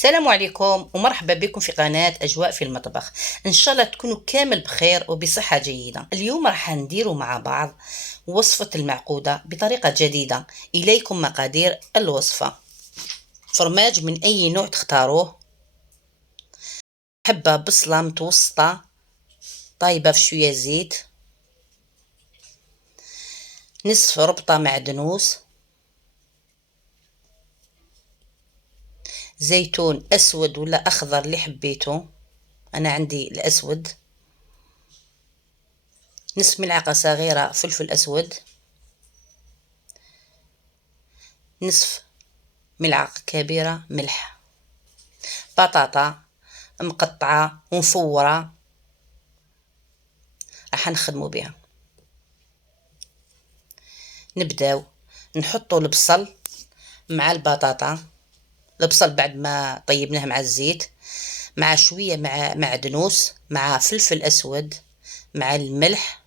السلام عليكم ومرحبا بكم في قناة أجواء في المطبخ. إن شاء الله تكونوا كامل بخير وبصحة جيدة. اليوم راح نديروا مع بعض وصفة المعقودة بطريقة جديدة. إليكم مقادير الوصفة: فرماج من أي نوع تختاروه، حبة بصلة متوسطة طايبة في شوية زيت، نصف ربطة معدنوس، زيتون أسود ولا أخضر اللي حبيته، أنا عندي الأسود، نصف ملعقة صغيرة فلفل أسود، نصف ملعقة كبيرة ملح، بطاطا مقطعة ومفورة راح نخدمو بها. نبداو نحطو البصل مع البطاطا، البصل بعد ما طيبناه مع الزيت مع شوية مع معدنوس مع فلفل أسود مع الملح،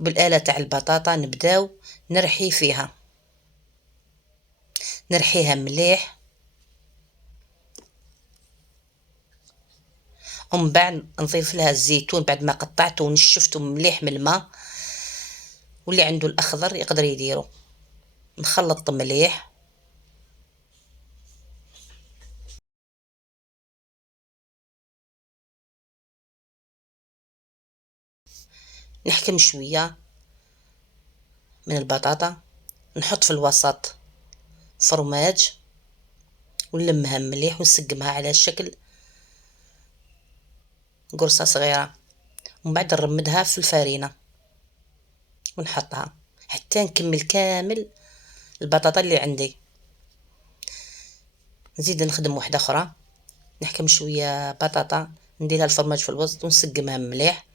بالآلة تاع البطاطا نبداو نرحي فيها، نرحيها مليح، ومن بعد نضيف لها الزيتون بعد ما قطعته ونشفته مليح من الماء، واللي عنده الأخضر يقدر يديره. نخلط مليح، نحكم شوية من البطاطا، نحط في الوسط فرماج ونلمها مليح ونسقمها على شكل قرصة صغيرة، ومن بعد نرمدها في الفرينة ونحطها حتى نكمل كامل البطاطا اللي عندي. نزيد نخدم واحدة أخرى، نحكم شوية بطاطا نديرها الفرماج في الوسط ونسقمها مليح،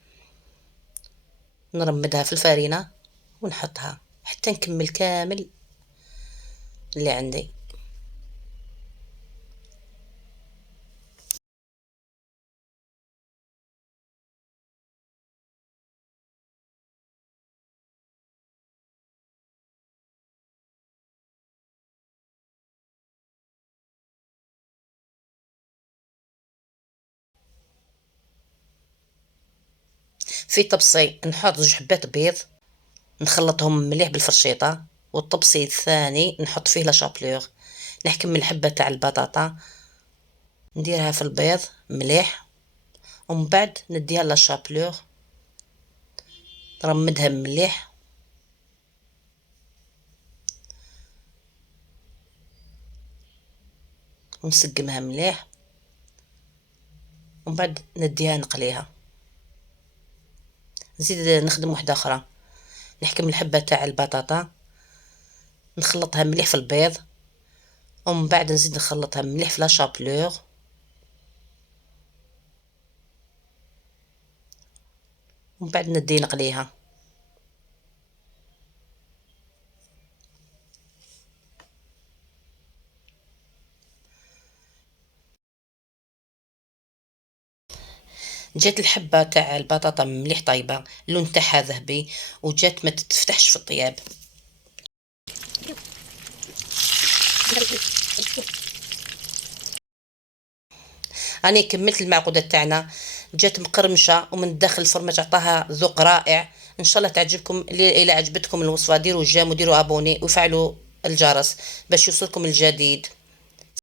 نرمدها في الفرينة ونحطها حتى نكمل كامل اللي عندي. في طبسي نحط 2 حبات بيض نخلطهم مليح بالفرشيطة، والطبسي الثاني نحط فيه لا شابلور، نحكم الحبة تاع البطاطا نديرها في البيض مليح، ومن بعد نديها لا شابلور نرمدها مليح، ونسقمها مليح، ومن بعد نديها نقليها. نزيد نخدم واحدة أخرى، نحكم الحبة تاع البطاطا نخلطها مليح في البيض، ومن بعد نزيد نخلطها مليح في لا شابلور، ومن بعد ندي نقليها. جات الحبة تاع البطاطا مليح طيبة، اللون تاعها ذهبي وجات ما تتفتحش في الطياب. راني كملت المعقودة تاعنا، جات مقرمشة ومن الداخل الفرماج عطاها ذوق رائع. ان شاء الله تعجبكم. الى عجبتكم الوصفة ديروا جيم وديروا ابوني وفعلوا الجرس باش يوصلكم الجديد.